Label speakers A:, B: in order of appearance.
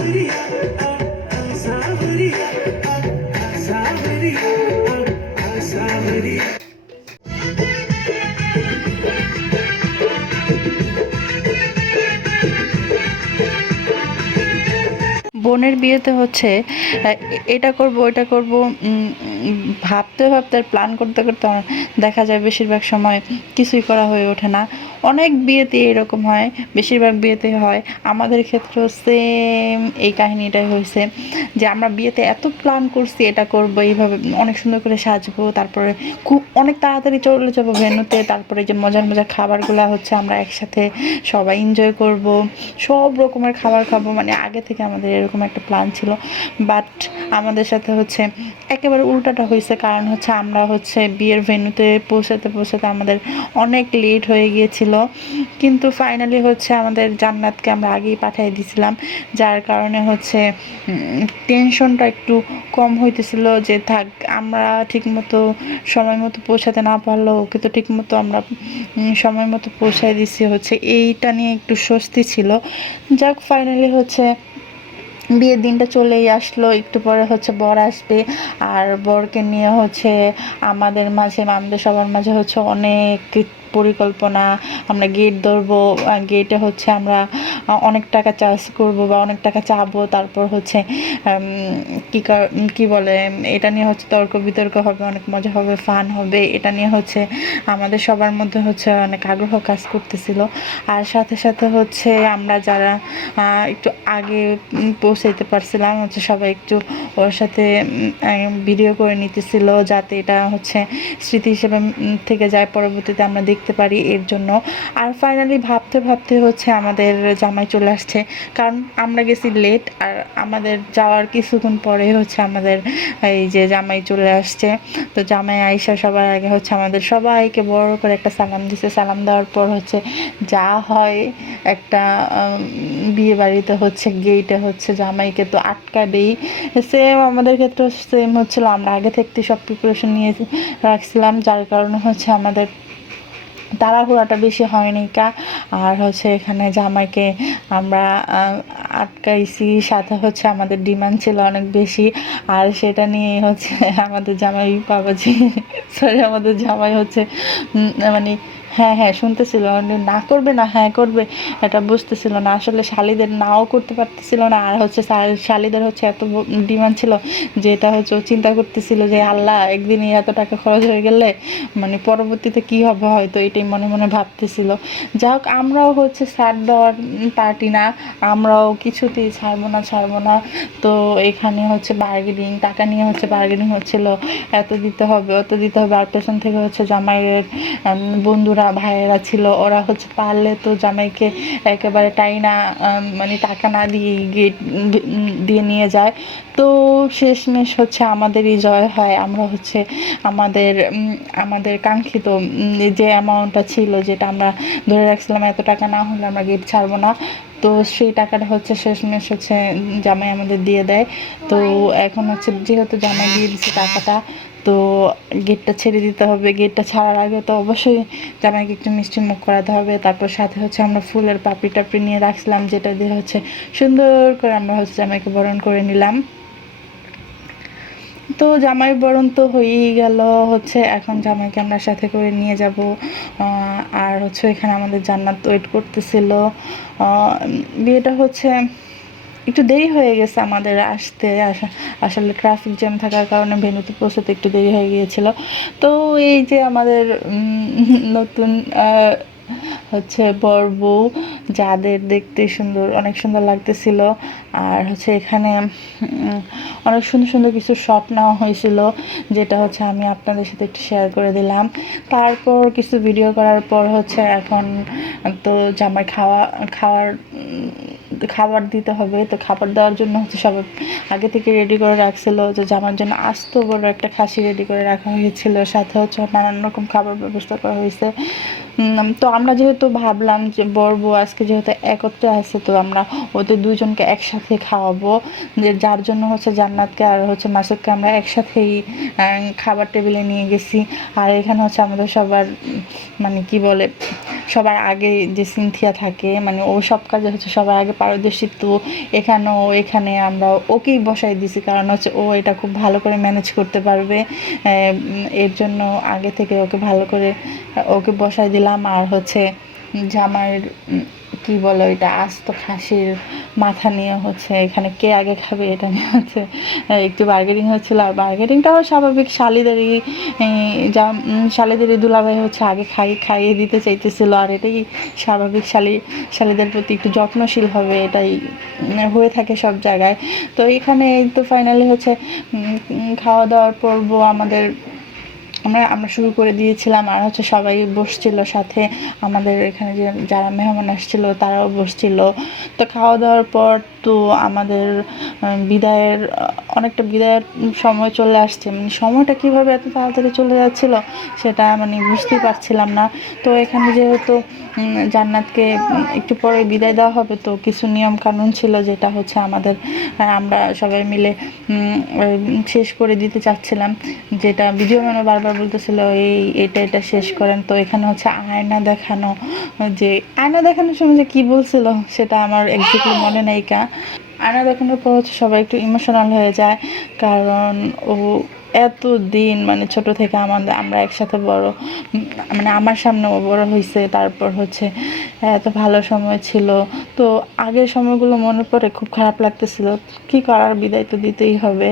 A: alegria. বোনের বিয়েতে হচ্ছে এটা করব ওটা করব ভাবতে ভাবতে প্ল্যান করতে করতে দেখা যায় বেশিরভাগ সময় কিছুই করা হয়ে ওঠে না। অনেক বিয়েতে এরকম হয়, বেশিরভাগ বিয়েতে হয়। আমাদের ক্ষেত্রেও সেম এই কাহিনীটাই হয়েছে যে আমরা বিয়েতে এত প্ল্যান করছি, এটা করব, এইভাবে অনেক সুন্দর করে সাজবো, তারপরে খুব অনেক তাড়াতাড়ি চলে যাব ভেনুতে তারপরে যে মজার মজার খাবারগুলো হচ্ছে আমরা একসাথে সবাই এনজয় করব, সব রকমের খাবার খাব মানে আগে থেকে আমাদের এরকম একটা প্ল্যান ছিল। বাট আমাদের সাথে হচ্ছে একেবারে উল্টাটা হয়েছে। কারণ হচ্ছে আমরা হচ্ছে বিয়ের ভেন্যুতে পৌঁছাতে পৌঁছাতে আমাদের অনেক লেট হয়ে গিয়েছিল। কিন্তু ফাইনালি হচ্ছে আমাদের জান্নাতকে আমরা আগেই পাঠিয়ে দিয়েছিলাম। যার কারণে হচ্ছে টেনশনটা একটু কম হইতেছিল যে থাক, আমরা ঠিকমতো সময় মতো পৌঁছাতে না পারলেও ওকে তো ঠিকমতো আমরা সময় মতো পৌঁছায় দিছি হচ্ছে এইটা নিয়ে একটু স্বস্তি ছিল। যাক ফাইনালি হচ্ছে বিয়ের দিনটা চলেই আসলো, একটু পরে হচ্ছে বর আসবে। আর বরকে নিয়ে হচ্ছে আমাদের মাঝে, আমাদের সবার মাঝে হচ্ছে অনেক পরিকল্পনা, আমরা গেট ধরবো গেটে হচ্ছে আমরা অনেক টাকা চার্জ করব বা অনেক টাকা চাবো। তারপর হচ্ছে কী কি বলে, এটা নিয়ে হচ্ছে তর্ক বিতর্ক হবে, অনেক মজা হবে ফান হবে। এটা নিয়ে হচ্ছে আমাদের সবার মধ্যে হচ্ছে অনেক আগ্রহ কাজ করতেছিল। আর সাথে সাথে হচ্ছে আমরা যারা একটু আগে পৌঁছাইতে পারছিলাম, হচ্ছে সবাই একটু ওর সাথে ভিডিও করে নিতেছিল, যাতে এটা হচ্ছে স্মৃতি হিসেবে থেকে যায়। পরবর্তীতে আমরা দেখতে পারি এর জন্য। আর ফাইনালি ভাবতে ভাবতে হচ্ছে আমাদের জামাই চলে আসছে। কারণ আমরা গেছি লেট আর আমাদের যাওয়ার কিছুক্ষণ পরে হচ্ছে আমাদের এই যে জামাই চলে আসছে। তো জামাই আইসা সবার আগে হচ্ছে আমাদের সবাইকে বড় করে একটা সালাম দিছে। সালাম দেওয়ার পর হচ্ছে যা হয় একটা বিয়ে বাড়িতে হচ্ছে গেইটে হচ্ছে জামাইকে তো আটকাবেই। সেম আমাদের ক্ষেত্রে সেম হচ্ছিল। আমরা আগে থেকে সব প্রিপারেশন নিয়ে রাখছিলাম। যার কারণে হচ্ছে আমাদের তাড়াহুড়াটা বেশি হয়নি কা। আর হচ্ছে এখানে জামাইকে আমরা আটকাইছি। সাথে হচ্ছে আমাদের ডিমান্ড ছিল অনেক বেশি। আর সেটা নিয়ে হচ্ছে আমাদের জামাই বাবাজি সরি আমাদের জামাই হচ্ছে মানে হ্যাঁ হ্যাঁ শুনতেছিল। না করবে না? হ্যাঁ করবে। এটা বুঝতেছিল না। আসলে শালিদের নাও করতে পারতেছিল না। আর হচ্ছে শালিদের হচ্ছে এত ডিমান্ড ছিল যে এটা হচ্ছে চিন্তা করতেছিল যে আল্লাহ একদিনই এত টাকা খরচ হয়ে গেলে মানে পরবর্তীতে কি হবে? হয়তো এটাই মনে মনে ভাবতেছিল। যাই হোক আমরাও হচ্ছে ছাড় দেওয়ার পার্টি না। আমরাও কিছুতেই ছাড়বো না ছাড়বো না। তো এখানে হচ্ছে বার্গেনিং টাকা নিয়ে হচ্ছে বার্গেনিং হচ্ছিল। এত দিতে হবে অত দিতে হবে। আর পেছন থেকে হচ্ছে জামাইয়ের উম, বন্ধুরা ভাইয়েরা ছিল ওরা হচ্ছে পারলে তো জামাইকে একেবারে টাইনা উম, মানে টাকা না দিয়ে গেট দিয়ে নিয়ে যায়। তো শেষমেশ হচ্ছে আমাদেরই জয় হয়। আমরা হচ্ছে আমাদের আমাদের কাঙ্ক্ষিত যে অ্যামাউন্টটা ছিল যেটা আমরা ধরে রাখছিলাম এত টাকা না হলে আমরা গেট ছাড়বো না। তো সেই টাকাটা হচ্ছে শেষমেশ হচ্ছে জামাই আমাদের দিয়ে দেয়। তো এখন হচ্ছে যেহেতু জামাই দিয়ে দিচ্ছে টাকাটা তো গেটটা ছেড়ে দিতে হবে। গেটটা ছাড়ার আগে তো অবশ্যই জামাইকে একটু মিষ্টি মুখ করাতে হবে। তারপর সাথে হচ্ছে আমরা ফুলের পাপড়ি টাপড়ি নিয়ে রাখছিলাম, যেটা দিয়ে হচ্ছে সুন্দর করে আমরা হচ্ছে জামাইকে বরণ করে নিলাম। তো জামাই বরণ তো হয়েই গেল। হচ্ছে এখন জামাইকে আমরা সাথে করে নিয়ে যাব। আর হচ্ছে এখানে আমাদের জান্নাত ওয়েট করতেছিল। বিয়েটা হচ্ছে একটু দেরি হয়ে গেছে আমাদের আসতে, আসা, আসলে ট্রাফিক জ্যাম থাকার কারণে ভেন্যুতে পৌঁছাতে একটু দেরি হয়ে গিয়েছিল। তো এই যে আমাদের নতুন হচ্ছে বর বউ যাদের দেখতে সুন্দর, অনেক সুন্দর লাগতেছিল। আর হচ্ছে এখানে অনেক সুন্দর সুন্দর কিছু শট নেওয়া হয়েছিল, যেটা হচ্ছে আমি আপনাদের সাথে একটু শেয়ার করে দিলাম। তারপর কিছু ভিডিও করার পর হচ্ছে এখন তো জামাই খাওয়া, খাওয়ার খাবার দিতে হবে, তো খাবার দেওয়ার জন্য হচ্ছে সবাই আগে থেকে রেডি করে রাখছিল যে জামার জন্য আস্ত বড় একটা খাসি রেডি করে রাখা হয়েছিল, সাথে হচ্ছে নানান রকম খাবার ব্যবস্থা করা হয়েছে। তো আমরা যেহেতু ভাবলাম যে বর বউ আজকে যেহেতু একত্রে আছে, তো আমরা ওদের দুজনকে একসাথে খাওয়াবো। যে যার জন্য হচ্ছে জান্নাতকে আর হচ্ছে মাসুদকে আমরা একসাথেই খাবার টেবিলে নিয়ে গেছি। আর এখানে হচ্ছে আমাদের সবার মানে কি বলে, সবার আগে যে সিনথিয়া থাকে মানে ও সব কাজে হচ্ছে সবার আগে পারদর্শী। তো এখানেও এখানে আমরা ওকেই বসাই দিছি, কারণ হচ্ছে ও এটা খুব ভালো করে ম্যানেজ করতে পারবে। এর জন্য আগে থেকে ওকে ভালো করে, ওকে বসাই দিলাম। আর হচ্ছে জামার কি বলো এটা আস্ত খাসির মাথা নিয়ে হচ্ছে এখানে কে আগে খাবে এটা নিয়ে হচ্ছে একটু বার্গেনিং হচ্ছিল আর বার্গেনিংটাও স্বাভাবিক, শালিদেরই যা শালিদেরই দুলাভাই হচ্ছে আগে খাই, খাইয়ে দিতে চাইতেছিল। আর এটাই স্বাভাবিক, শালি, শালিদের প্রতি একটু যত্নশীল হবে, এটাই হয়ে থাকে সব জায়গায়। তো এখানে তো ফাইনালি হচ্ছে খাওয়া দাওয়ার পর্ব আমাদের আমরা আমরা শুরু করে দিয়েছিলাম আর হচ্ছে সবাই বসছিল সাথে। আমাদের এখানে যে, যারা মেহমান আসছিল তারাও বসছিল। তো খাওয়া দাওয়ার পর তো আমাদের বিদায়ের, অনেকটা বিদায়ের সময় চলে আসছে। মানে সময়টা কীভাবে এত তাড়াতাড়ি চলে যাচ্ছিল সেটা মানে বুঝতেই পারছিলাম না। তো এখানে যেহেতু জান্নাতকে একটু পরে বিদায় দেওয়া হবে, তো কিছু নিয়ম কানুন ছিল যেটা হচ্ছে আমাদের আমরা সবাই মিলে শেষ করে দিতে চাচ্ছিলাম। যেটা ভিডিও মানে বারবার বলতেছিল, এই, এটা এটা শেষ করেন। তো এখানে হচ্ছে আয়না দেখানো, যে আয়না দেখানোর সময় যে কী বলছিল, সেটা আমার এক্স্যাক্টলি মনে নেই কা। আয়না দেখানোর পর হচ্ছে সবাই একটু ইমোশনাল হয়ে যায়, কারণ ও এত দিন মানে ছোট থেকে আমাদের, আমরা একসাথে বড় মানে আমার সামনে ও বড় হয়েছে তারপর হচ্ছে এত ভালো সময় ছিল। তো আগের সময়গুলো মনে পড়ে, খুব খারাপ লাগতেছিল। কি করার, বিদায় তো দিতেই হবে।